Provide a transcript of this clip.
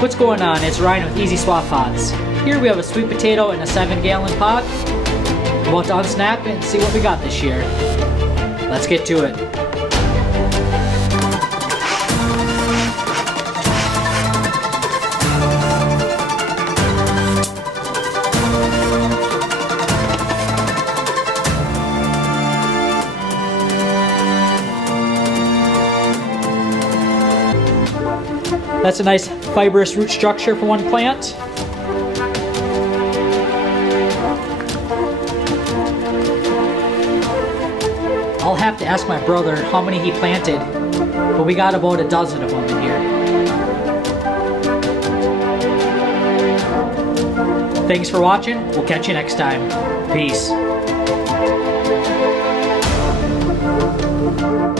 What's going on? It's Ryan with Easy Swap Pots. Here we have a sweet potato in a 7-gallon pot. We're about to unsnap it and see what we got this year. Let's get to it. That's a nice fibrous root structure for one plant. I'll have to ask my brother how many he planted, but we got about a dozen of them in here. Thanks for watching. We'll catch you next time. Peace.